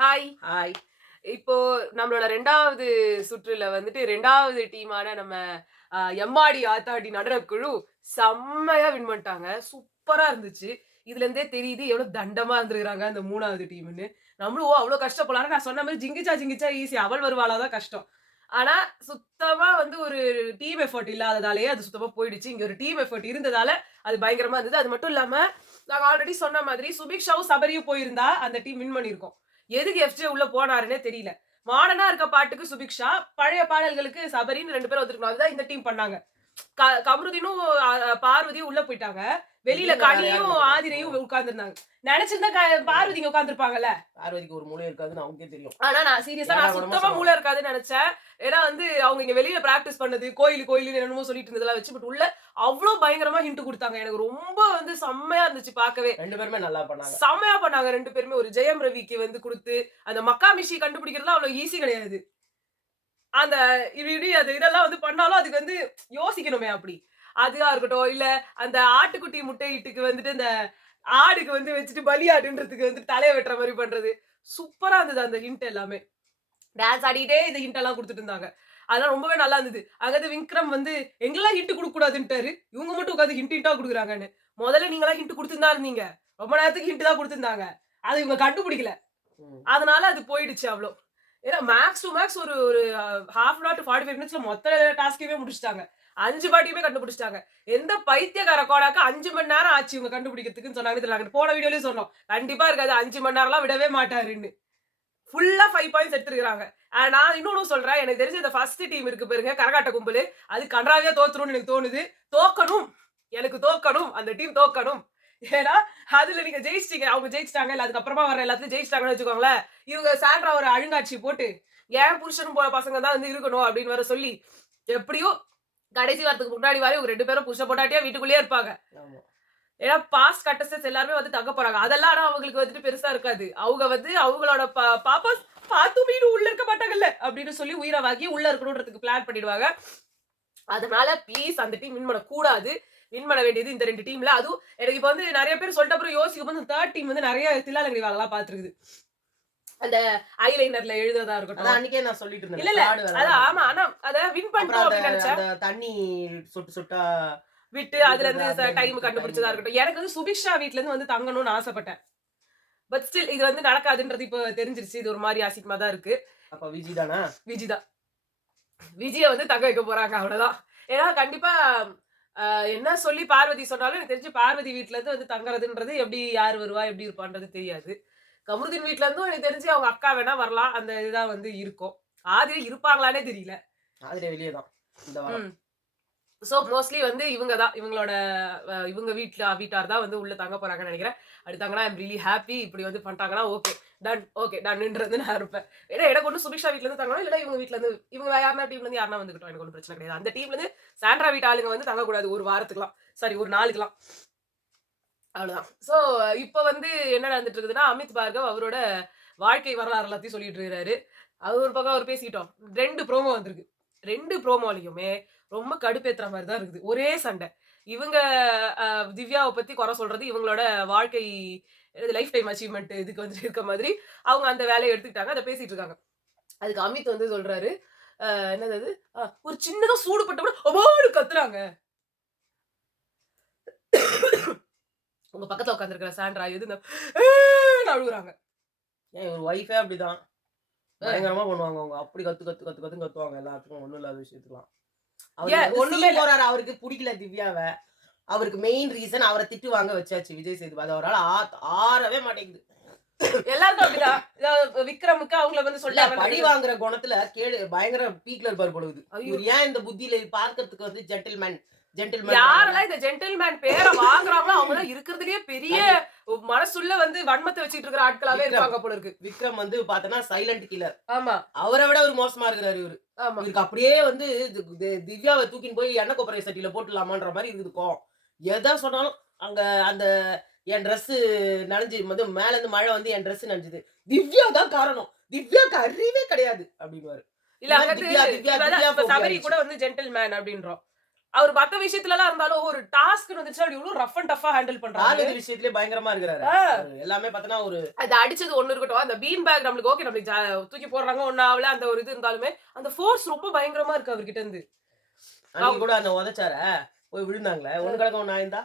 Hi. Hi. இப்போ நம்மளோட 2வது சுற்றுல வந்துட்டு 2வது டீமான நம்ம எம்மாடி ஆத்தாடி நடனக்குழு செம்மையா வின் பண்ணிட்டாங்க. சூப்பரா இருந்துச்சு. இதுல இருந்தே தெரியுது எவ்வளவு தண்டமா இருந்திருக்காங்க அந்த 3வது டீம்ன்னு. நம்மளும் அவ்ளோ கஷ்டப்படலாம். நான் சொன்ன மாரி ஜிங்கிச்சா ஜிங்கிச்சா ஈஸி. அவள் வருவாளா தான் கஷ்டம். ஆனா சுத்தமா வந்து ஒரு டீம் எஃபோர்ட் இல்லாததாலேயே அது சுத்தமா போயிடுச்சு. இங்க ஒரு டீம் எஃபோர்ட் இருந்ததால அது பயங்கரமா இருந்தது. அது மட்டும் இல்லாம நாங்க ஆல்ரெடி சொன்ன மாதிரி சுபிக்ஷாவும் சபரியும் போயிருந்தா அந்த டீம் வின் பண்ணியிருக்கும். எதுக்கு எஃப்ஜே உள்ள போனாருன்னே தெரியல. மாடர்னா இருக்க பாட்டுக்கு சுபிக்ஷா, பழைய பாடல்களுக்கு சபரின்னு 2 பேரும் வந்துருக்கணும். அதுதான் இந்த டீம் பண்ணாங்க. கமருதீனும் பார்வதியும் உள்ள போயிட்டாங்க. வெளியில வெளில வேற யாரும் கனியும், இல்ல. ஆதிரையும் உட்கார்ந்திருந்தாங்க. நெனச்சிருந்தா பார்வதி இங்க உட்கார்ந்திருப்பாங்கல்ல. பார்வதிக்கு ஒரு மூளை இருக்காதுன்னு அவங்களுக்கே தெரியும். ஆனா நான் சீரியஸா ஏடா நான் கூடமா சுத்தமா சொல்லுவாங்க. மூளை இருக்காதுன்னு நெனச்சேன். ஏன்னா வந்து அவங்க இங்க வெளியில பிராக்டிஸ் பண்ணது, கோயிலுன்னு என்னமோ சொல்லிட்டு இருந்ததெல்லாம் வச்சு, பட் உள்ள அவ்ளோ பயங்கரமா ஹிண்ட் குடுத்தாங்க. எனக்கு ரொம்ப வந்து செம்மையா இருந்துச்சு பார்க்கவே. 2 பேருமே நல்லா பண்ணாங்க. செம்மையா பண்ணாங்க 2 பேருமே. ஒரு ஜெயம் ரவிக்கு வந்து குடுத்து, அந்த மக்காமிஷி கண்டுபிடிக்கிறதுலாம் அவ்வளோ ஈஸி கிடையாது. அந்த இடி அது இதெல்லாம் வந்து பண்ணாலும் அதுக்கு வந்து யோசிக்கணுமே அப்படி. அதுவா இருக்கட்டும், இல்ல அந்த ஆட்டுக்குட்டி முட்டையிட்டுக்கு வந்துட்டு இந்த ஆடுக்கு வந்து வச்சுட்டு பலியாடுன்றதுக்கு வந்து தலைய வெட்டுற மாரி பண்றது. சூப்பரா இருந்தது அந்த ஹிண்ட் எல்லாமே. டான்ஸ் ஆடிட்டே இந்த ஹிண்ட் எல்லாம் குடுத்துட்டு இருந்தாங்க. அதெல்லாம் ரொம்பவே நல்லா இருந்தது. அங்கருந்து விக்ரம் வந்து எங்கலாம் ஹிண்ட் குடுக்க கூடாதுன்ட்டாரு. இவங்க மட்டும் உட்கார்ந்து ஹிண்டா குடுக்குறாங்கன்னு. முதல்ல நீங்கலாம் ஹிண்ட் குடுத்துட்டு தான் இருந்தீங்க. ரொம்ப நேரத்துக்கு ஹிண்ட் தான் குடுத்திருந்தாங்க. அத இவங்க கண்டுபிடிக்கல. ம். அதனால அது போயிடுச்சு அவ்ளோ. ஏன்னா மேக்ஸ் டூ மேக்ஸ் ஒரு ஒரு 1/2 அன் ஹவர் டூ 45 மினிட்ஸ்ல மொத்த டாஸ்க்கையுமே முடிச்சுட்டாங்க. 5 பாட்டியுமே கண்டுபிடிச்சுட்டாங்க. எந்த பைத்தியக்கார கோடாக்கு 5 மணி நேரம் ஆச்சு இவங்க கண்டுபிடிக்கிறதுக்குன்னு சொன்னாங்கன்னு தெரியல. நாங்க போன வீடியோலயும் சொன்னோம். கண்டிப்பா இருக்காது 5 மணி நேரம்லாம் விடவே மாட்டாருன்னு. ஃபுல்லா 5 பாயிண்ட்ஸ் எடுத்திருக்காங்க. நான் இன்னொன்னு சொல்றேன். எனக்கு தெரிஞ்சு இந்த ஃபர்ஸ்ட் டீம் இருக்கு பாருங்க, கரகாட்ட கும்பலு. அது கன்றாவியா தோத்துரும்னு எனக்கு தோணுது. தோக்கணும். எனக்கு தோக்கணும். அந்த டீம் தோக்கணும். ஏன்னா, அதுல நீங்க ஜெயிச்சிட்டீங்க. அவங்க ஜெயிச்சுட்டாங்க. இல்ல அதுக்கப்புறமா வர எல்லாத்தையும் ஜெயிச்சுட்டாங்கன்னு வச்சுக்கோங்களேன். இவங்க சாண்ட்ரா ஒரு அழுங்காட்சி போட்டு, என் புருஷனும் போல பசங்க தான் வந்து இருக்கணும் அப்படின்னு வேற சொல்லி, எப்படியோ கடைசி வாரத்துக்கு முன்னாடி வரை இவங்க 2 பேரும் புருஷன் பொண்டாட்டியா வீட்டுக்குள்ளேயே இருப்பாங்க. ஆமா. ஏன்னா பாஸ்ட் கண்டஸ்டன்ட்ஸ் எல்லாருமே வந்து தங்க போறாங்க. அதெல்லாம் ஆனா அவங்களுக்கு வந்துட்டு பெருசா இருக்காது. அவங்க வந்து அவங்களோட பாப்பாஸ் பாத்துமீனு உள்ள இருக்க மாட்டாங்கல்ல அப்படின்னு சொல்லி உயிரை வாங்கி உள்ள இருக்கணும்ன்றதுக்கு பிளான் பண்ணிடுவாங்க. அதனால ப்ளீஸ் அந்த டீம் வின் பண்ணக்கூடாது. வின் பண்ண வேண்டியது இந்த 2 டீம்ல. அதுவும் எனக்கு இப்ப வந்து நெறைய பேர் சொல்லிட்ட அப்புறம் யோசிக்கும் போது 3 டீம் வந்து நெறைய தில்லாலங்கடி வேலைலாம் பார்த்திருக்குது. அந்த ஐலைனர்ல எழுதுறதா அதான் இருக்கட்டும். அன்னைக்கே நான் சொல்லிட்டு இருந்தேன். இல்ல. கார்டு வேலை அதான் தான் ஆமா. பார்த்துருக்கேன். ஆனா அத வின் அப்புறம் பண்ணிட்டோம் அந்த அப்படின்னு நெனச்சேன். அந்த தண்ணி சொட்டு சொட்டா விட்டு அதுல விடுறது இருந்து அந்த டைம் டைம் கண்டுபிடிச்சதா இருக்கட்டும். எனக்கு வந்து சுபிக்ஷா வீட்ல இருந்து வந்து தங்கணும்னு ஆசைப்பட்டேன். பட் ஸ்டில் இது வந்து நடக்காதுன்றது இப்ப தெரிஞ்சிருச்சு. இது ஒரு மாரி அசிங்கமா தான் இருக்கு. அப்ப விஜி தானா? விஜி தான். விஜிய வந்து தக்க வைக்க போறாங்க அவ்வளவுதான். ஏன்னா கண்டிப்பா அ என்ன சொல்லி பார்வதி சொன்னாலும் எனக்கு தெரிஞ்சு பார்வதி வீட்ல இருந்து வந்து தங்குறதுன்றது எப்படி யார் வருவா, எப்படி இருப்பான்றது தெரியாது. கமருதீன் வீட்ல இருந்தும் எனக்கு தெரிஞ்சு அவங்க அக்கா வேணா வரலாம். அந்த இதுதான் வந்து இருக்கும். ஆதிரை இருப்பாங்களான்னே தெரியல. ஆதிரை வெளிய தான் இந்த வாரம். ம். சோ மோஸ்ட்லி வந்து இவங்க தான். இவங்களோட இவங்க வீட்டார் தான் வந்து உள்ள தங்க போறாங்கன்னு நெனைக்கிறேன். அப்படி தங்குனா ஐ அம் ரியலி ஹாப்பி. இப்படி வந்து பண்ணிட்டாங்கன்னா ஓகே. டன். ஓகே டன்ன்றது நான் இருப்பேன். ஏன்னா எனக்கு ஒண்ணும் சுபிக்ஷா வீட்ல இருந்து தங்கணும். இல்லன்னா இவங்க வீட்ல இருந்து இவங்க யாருனா டீம்ல இருந்து யாருனா வந்துக்கட்டும். எனக்கு ஒண்ணும் பிரச்சனை கிடையாது. அந்த டீம்ல இருந்து சாண்ட்ரா வீட்டு ஆளுங்க வந்து தங்கக்கூடாது ஒரு வாரத்துக்குலாம். சாரி ஒரு நாளுக்குலாம். அவ்வளவுதான். சோ இப்ப வந்து என்ன நடந்துட்டு இருக்குதுன்னா, அமித் பார்கவ் அவரோட வாழ்க்கை வரலாறு எல்லாத்தையும் சொல்லிட்டு இருக்காரு. அது ஒரு பக்கம் அவர் பேசிட்டோம். 2 ப்ரோமோ வந்திருக்கு. 2 ப்ரோமோலயுமே ரொம்ப கடுப்பேத்துற மாரி தான் இருக்குது. ஒரே சண்டை. இவங்க அ திவ்யாவ பத்தி குறை சொல்றது, இவங்களோட வாழ்க்கை லைஃப் டைம் அச்சீவ்மென்ட் இதுக்கு வந்து இருக்க மாதிரி, அவங்க அந்த வேலைய எடுத்துக்கிட்டாங்க. அத பேசிட்டு இருக்காங்க. அதுக்கு அமித் வந்து சொல்றாரு, என்னது அது? ஒரு சின்னதா சூடு பட்ட கூட அம்மான்னு கத்துறாங்க. உங்க பக்கத்துல உட்கார்ந்திருக்கிற சாண்ட்ரா எதுங்க அழுகுறாங்க. ஏன் இவர் ஒய்ஃபே அப்படிதான். பயங்கரமா பண்ணுவாங்க அவங்க. அப்படி கத்து கத்து கத்து கத்துன்னு கத்துவாங்க எல்லாத்துக்கும் ஒண்ணும் இல்லாத விஷயத்துக்குலாம். அவரு ஏன் வந்து ஒண்ணுமே சீன் இல்ல. போறாரு. அவருக்கு புடிக்கல திவ்யாவ. அவருக்கு மெயின் ரீசன் அவர திட்டு வாங்க வச்சாச்சு விஜய் சேதுபதி. அது அவரால ஆறவே மாட்டேங்குது. எல்லாருக்கும் அப்படிதான். விக்ரமுக்கு அவங்கள வந்து இல்ல சொல்லிட்டாங்கன்னு பழி நெனைக்கிறேன். வாங்குற குணத்துல பயங்கர பீக்ல இருப்பாரு போல இருக்குது. ஐயோ! இவர் ஏன் இந்த புத்தியில பார்க்கறதுக்கு வந்து ஜென்டில்மேன்றாங்கல்ல. யாரெல்லாம் இந்த ஜென்டில்மேன் பேர வாங்குறாங்களோ அவங்கலாம் இருக்கிறதுலயே பெரிய அது மனசுள்ள வந்து வன்மத்த வச்சுட்டு இருக்கிற ஆட்களாவே விக்ரம். இருப்பாங்க போல இருக்கு. விக்ரம் வந்து பார்த்தன்னா சைலண்ட் கில்லர். ஆமா, அவர விட ஒரு மோசமா இருக்கிறாரு இவரு. ஆமா. இவருக்கு அப்படியே வந்து திவ்யாவ தூக்கின்னு போய் எண்ணெய் கொப்பரை சட்டியில போட்டுடலாமான்ற மாரி இருக்குது கோவம். எத சொன்னாலும் அங்க அந்த என் ட்ரெஸ் நனஞ்சு மேல இருந்து மழை வந்து என் ட்ரெஸ் நனஞ்சது. திவ்யா தான் காரணம். திவ்யாக்கு அறிவே கிடையாது அப்படின்னுவாரு. இல்ல இந்த மாரி அங்கருந்து திவ்யா திவ்யா இப்ப அதான் திவ்யா இப்ப போபியா சபரி ஆயிடுச்சு. கூட வந்து ஜென்டில்மேன் அப்படின்றோம். அவர் மத்த விஷயத்துல எல்லாம் இருந்தாலும் ஒரு டாஸ்க் வந்துச்சு அப்படி இவ்வளவு ரஃப் அண்ட் டஃபா ஹேண்டில் பண்றாரு. பார்வதி விஷயத்திலே பயங்கரமா இருக்கிறாரு. ஆ, எல்லாமே பார்த்தனா ஒரு அது அடிச்சது ஒண்ணு இருக்கட்டும். அந்த பீன் பேக் நம்மளுக்கு ஓகே நம்மளுக்கு தூக்கி போடுறாங்க ஒண்ணு ஆகல அந்த ஒரு இது இருந்தாலுமே அந்த ஃபோர்ஸ் ரொம்ப பயங்கரமா இருக்கு அவர்கிட்ட இருந்து. அன்னைக்கு கூட அந்த உதைச்சார போய் விழுந்தாங்களே. ஒண்ணு கிடக்க ஒண்ணு ஆயிருந்தா.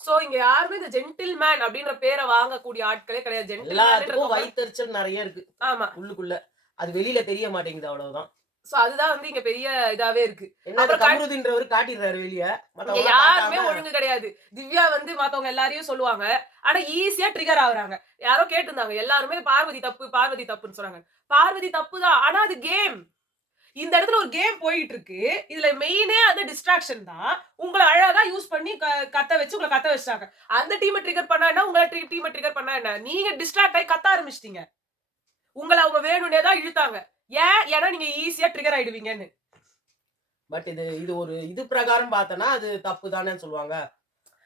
சோ இங்க யாருமே இந்த ஜென்டில்மேன் அப்படின்ற பேரை வாங்கக்கூடிய ஆட்களே கிடையாது. எல்லாத்துக்கும் ஜென்டில்மேன் வயித்தெரிச்சல் நிறைய இருக்கு ஆமா. உள்ளுக்குள்ள. அது வெளியில தெரிய மாட்டேங்குது அவ்வளவுதான். சோ அதுதான் வந்து இங்க பெரிய இதாவே இருக்கு. என்ன அப்புறம் கமருதீன்றவர் காட்டிடுறாரு வெளிய. இங்க மத்தவங்க யாருமே காட்டாம ஒழுங்கு கிடையாது. திவ்யா வந்து மத்தவங்க எல்லாரையும் சொல்லுவாங்க. ஆனா ஈஸியா ட்ரிகர் ஆகுறாங்க. யாரோ கேட்டிருந்தாங்க. எல்லாருமே பார்வதி தப்பு, பார்வதி தப்புன்னு சொன்னாங்க. பார்வதி தப்பு தான். ஆனா அது கேம். இந்த இடத்துல ஒரு கேம் போயிட்டு இருக்கு. இதுல மெயினே அது டிஸ்ட்ராக்ஷன் தான். உங்கள அழகா யூஸ் பண்ணி கத்த வச்சு உங்கள கத்த வச்சுட்டாங்க. அந்த டீம ட்ரிகர் பண்ணா என்ன? உங்கள டீம ட்ரிகர் பண்ணா என்ன? நீங்க டிஸ்ட்ராக்ட் ஆயி கத்த ஆரம்பிச்சிட்டீங்க. உங்கள அவங்க வேணும்னே தான் இழுத்தாங்க. ஏன்னா நீங்க ஈஸியா ட்ரிகர் ஆயிடுவீங்கன்னு. பட் இது ஒரு இது பிரகாரம் பார்த்தனா அது தப்பு தானேன்னு சொல்லுவாங்க.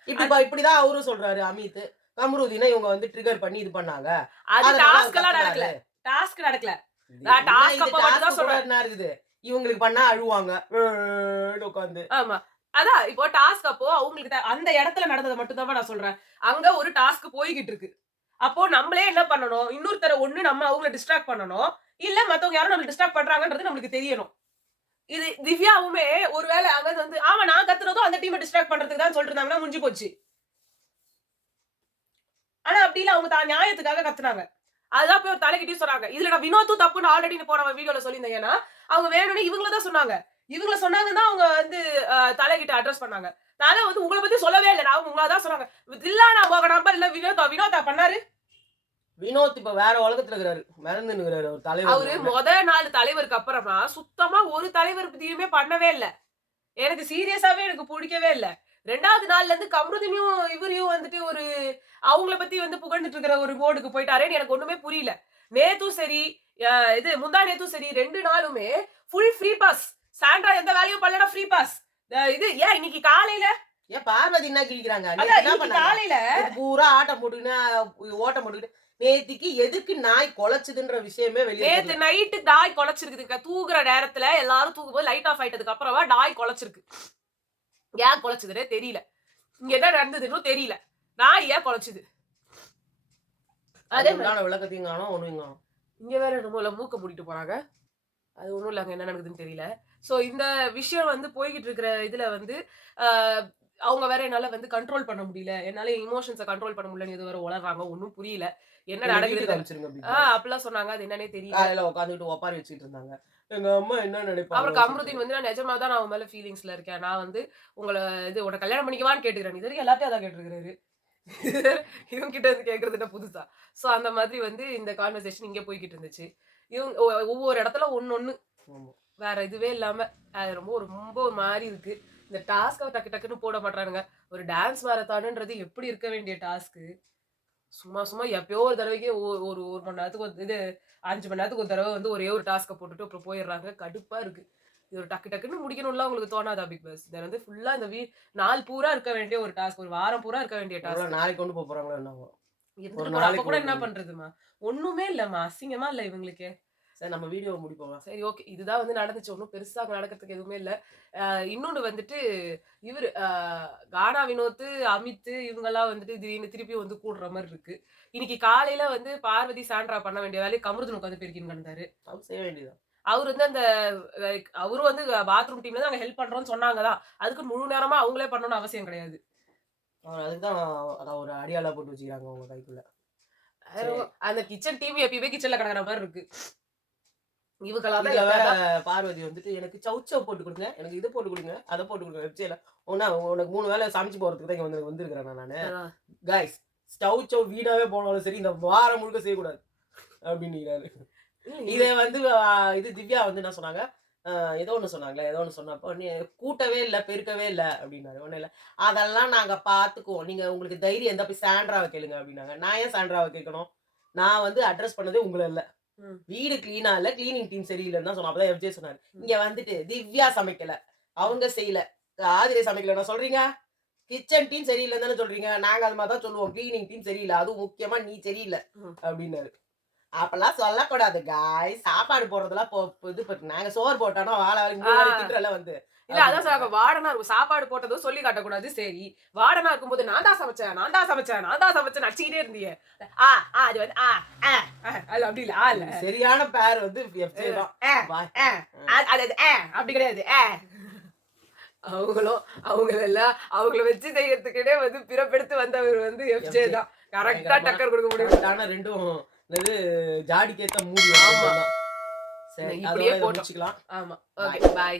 இப்படிதான் அவரும் சொல்றாரு அமித். கமருதீனை இவங்க வந்து ட்ரிகர் பண்ணி இது பண்ணாங்க. அது அதனால டாஸ்க் எல்லாம் கத்துறாரு. நடக்கல. டாஸ்க் நடக்கல. நான் டாஸ்க் அப்ப மட்டும் தான் சொல்றேன். என்ன இருக்குது? இவங்களுக்கு பண்ணா அழுவாங்க. உட்கார்ந்து. ஆமா. அதான் இப்போ டாஸ்க் அப்போ அவங்களுக்கு அந்த இடத்துல நடந்தத மட்டும் தான் நான் சொல்றேன். அங்க ஒரு டாஸ்க் போய்கிட்டு இருக்கு. அப்போ நம்மளே என்ன பண்ணணும்? இன்னொருத்தர ஒண்ணு நம்ம அவங்கள டிஸ்ட்ராக்ட் பண்ணணும். இல்ல மத்தவங்க யாரும் நம்மள டிஸ்ட்ராக்ட் பண்றாங்கன்றது நம்மளுக்கு தெரியணும். இது திவ்யாவுமே ஒருவேளை அங்க வந்து ஆமா நான் கத்துறதும் அந்த டீம டிஸ்ட்ராக்ட் பண்றதுக்கு தான் சொல்லிட்டு இருந்தாங்கன்னா முடிஞ்சு போச்சு. ஆனா அப்படி இல்ல அவங்க நியாயத்துக்காக கத்துனாங்க. அதுதான் போய் ஒரு தலைகிட்டயும் சொன்னாங்க. இதுல நான் வினோத்தும் தப்புன்னு ஆல்ரெடி போன வீடியோல சொல்லியிருந்தேன். ஏன்னா அவங்க வேணும்னே இவங்கள தான் சொன்னாங்க. இவங்கள சொன்னாங்கன்னா அவங்க வந்து தலைகிட்ட அட்ரஸ் பண்ணாங்க. தலை வந்து உங்கள பத்தி சொல்லவே இல்ல. நான் உங்கள தான் சொன்னாங்க. தில்லானா போக நம்பர் இல்ல வினோதா பண்ணாரு. வினோத் இப்ப வேற உலகத்துல இருக்கிறாரு. மிதந்துன்னு இருக்கிறாரு ஒரு தலைவர். அவரு முத நாள் தலைவருக்கு அப்புறமா சுத்தமா ஒரு தலைவர் பத்தியுமே பண்ணவே இல்ல. எனக்கு சீரியஸாவே எனக்கு பிடிக்கவே இல்ல. 2வது நாள்ல இருந்து கமருதீனையும் இவரையும் வந்துட்டு ஒரு அவங்கள பத்தி வந்து புகழ்ந்துட்டு இருக்கிற ஒரு மோடுக்கு போயிட்டாரேன்னு எனக்கு ஒண்ணுமே புரியல. நேத்தும் சரி, இது முந்தா நேத்தும் சரி 2 நாளுமே ஃபுல் ஃப்ரீ பாஸ். சாண்ட்ரா எந்த வேலையும் பண்ணலனா ஃப்ரீ பாஸ். இது ஏன் இன்னைக்கு காலையில ஏன் பார்வதி என்ன கிழிக்கிறாங்க? அதான் இன்னைக்கு காலையில பூரா ஆட்டம் போட்டுக்கின்னு ஓட்டம் போட்டுக்கிட்டு நேத்திக்கு எதுக்கு நாய் கொலைச்சதுன்ற விஷயமே வெளியே நேத்து நைட்டு டாய் கொலைச்சிருக்குதுங்க. தூங்குற நேரத்துல எல்லாரும் தூங்கும்போது லைட் ஆஃப் ஆயிட்டதுக்கு அப்புறமா டாய் கொலைச்சிருக்கு. ஏன் கொலைச்சதுன்னே தெரியல. இங்க என்ன நடந்ததுன்னு தெரியல. நாய் ஏன் கொலைச்சது? அதே விளக்கத்தையும் காணோம் ஒண்ணும் காணோம். இங்க வேற என்னமோ மூக்க மூடிட்டு போறாங்க. அது ஒண்ணும் இல்ல. அங்க என்ன நடக்குதுன்னு தெரியல. சோ இந்த விஷயம் வந்து போய்கிட்டு இருக்கிற இதுல வந்து அவங்க வேற என்னால வந்து கண்ட்ரோல் பண்ண முடியல. என்னால எமோஷன்ஸ கண்ட்ரோல் பண்ண முடியலன்னு ஏதோ வேற உளறாங்க. ஒண்ணும் புரியல. என்ன நடக்குது? அப்படிலாம் சொன்னாங்க. அது என்னன்னே தெரியல. காலையில உட்கார்ந்துட்டு ஒப்பாரி வச்சிட்டு இருந்தாங்க. எங்க அம்மா என்ன நினைப்பாங்க? அப்புறம் கமருதீன் வந்து நான் நிஜமா தான் நான் உன் மேல ஃபீலிங்ஸ்ல இருக்கேன். நான் வந்து உங்கள உன்ன கல்யாணம் பண்ணிக்கவான்னு கேட்டுக்கிறேன். இது வரைக்கும் எல்லாத்தையும் அதான் கேட்டுருக்காரு. இவங்க கிட்ட இருந்து கேக்குறது என்ன புதுசா? சோ அந்த மாதிரி வந்து இந்த கான்வர்சேஷன் இங்க போய்கிட்டு இருந்துச்சு. இவங்க ஒவ்வொரு இடத்துல ஒண்ணு வேற இதுவே இல்லாம அது ரொம்ப ஒரு மாறி இருக்கு. இந்த டாஸ்க டக்கு டக்குன்னு போட மாட்டானுங்க. ஒரு டான்ஸ் மாரத்தான்ன்றது எப்படி இருக்க வேண்டிய டாஸ்க். சும்மா எப்பயோ ஒரு தடவைக்கு ஒரு 1 மணி நேரத்துக்கு இது 5 மணி நேரத்துக்கு ஒரு தடவை வந்து ஒரே ஒரு டாஸ்க போட்டுட்டு அப்புறம் போயிடுறாங்க. கடுப்பா இருக்கு. இது ஒரு டக்குன்னு முடிக்கணும்ல உங்களுக்கு தோணாதா பிக் பாஸ்? இது வந்து ஃபுல்லா இந்த நாள் பூரா இருக்க வேண்டிய ஒரு டாஸ்க். ஒரு வாரம் பூரா இருக்க வேண்டிய டாஸ்க். நாளைக்கு கொண்டு போறாங்களோ என்னவோ. அப்ப கூட என்ன பண்றதுமா? ஒண்ணுமே இல்லம்மா. அசிங்கமா இல்ல இவங்களுக்கு. சரி நம்ம வீடியோ முடிப்போம். சரி ஓகே. இதுதான் வந்து நடந்துச்சு. ஒண்ணும் பெருசா நடக்கிறதுக்கு எதுவுமே இல்ல. இன்னொன்னு வந்துட்டு இவரு கானா வினோத், அமித் இவங்கலாம் வந்துட்டு திடீர்னு திருப்பி வந்து கூடுற மாரி இருக்கு. இன்னைக்கு காலையில வந்து பார்வதி, சாண்ட்ரா பண்ண வேண்டிய வேலைய கமருதீன் உட்கார்ந்து பெருக்கின்னு கிடந்தாரு. அவர் செய்ய வேண்டியதுதான். அவரு வந்து அந்த அவரும் வந்து பாத்ரூம் டீம்ல நாங்க ஹெல்ப் பண்றோம்னு சொன்னாங்க தான். அதுக்கு முழு நேரமா அவங்களே பண்ணணும்னு அவசியம் கிடையாது. அதுக்கு தான் ஒரு அடியாளா போட்டு வச்சுக்கிறாங்க உங்க கைக்குள்ள. அந்த கிச்சன் டீம் எப்பயுமே கிச்சன்ல கிடக்குற மாதிரி இருக்கு. பார்வதி வந்துட்டு எனக்கு சவுச்சவ் போட்டு கொடுங்க, எனக்கு இது போட்டு கொடுங்க, அதை போட்டு கொடுங்க. வெப்சைட்ல உனக்கு 3 வேளை சமைச்சு போறதுக்கு தான் இங்க வந்திருக்கிறேன் நானு. கைஸ் சவுச்சவ் வீடாவே போனாலும் சரி இந்த வாரம் முழுக்க செய்யக்கூடாது அப்படின்னு. இதே வந்து இது திவ்யா வந்து என்ன சொன்னாங்க? ஏதோ ஒண்ணு சொன்னாங்களே, ஏதோ ஒண்ணு சொன்னப்போ கூட்டவே இல்ல, பெருக்கவே இல்ல அப்படின்னாரு. ஒண்ணும் இல்ல அதெல்லாம் நாங்க பாத்துக்குவோம். நீங்க உங்களுக்கு தைரியம் இருந்தா போய் சாண்ட்ராவை கேளுங்க அப்படின்னாங்க. நான் ஏன் சாண்ட்ராவை கேட்கணும்? நான் வந்து அட்ரஸ் பண்ணதே உங்களை இல்ல. வீடு கிளீனா இல்ல, கிளீனிங் டீம் சரியில்லைன்னு தான் சொன்னோம். அப்பதான் எஃப்ஜே சொன்னாரு. இங்க வந்துட்டு திவ்யா சமைக்கல, அவங்க செய்யல, ஆதிரை சமைக்கல சொல்றீங்க. கிச்சன் டீம் சரியில்லைன்னு தானே சொல்றீங்க. நாங்க அது மாதிரி தான் சொல்லுவோம். கிளீனிங் டீம் சரியில்லை, அதுவும் முக்கியமா நீ சரியில்லை அப்படின்னாரு. அப்பெல்லாம் சொல்லக்கூடாது காய்ஸ். சாப்பாடு போடுறதெல்லாம் இது நாங்க சோறு போட்டோம்னா வாழை வேலைக்கு 3 வேளைக்கு திட்டுறல வந்து. இல்ல அதான் சொல்றாங்க, வார்டனா இருக்கும் சாப்பாடு போட்டதும் சொல்லி காட்டக்கூடாது. சரி, வார்டனா இருக்கும்போது நான் தான் சமைச்சேன் நடிச்சுக்கிட்டே இருந்தீங்க. அது வந்து அது அப்படி இல்ல இல்ல சரியான பேர் வந்து FJ தான். அது அப்படி கிடையாது. அவங்கள வச்சு செய்யறதுக்கிட்டே வந்து பிறப்பெடுத்து வந்தவர் வந்து FJ தான். கரெக்டா டக்கர் கொடுக்க முடியும். ஆனா ரெண்டும் இது ஜாடிக்கு ஏத்த மூடி. ஆமா. சரி, இப்படியே அதோட போட்டோம். முடிச்சுக்கலாம். ஆமா. Okay, by.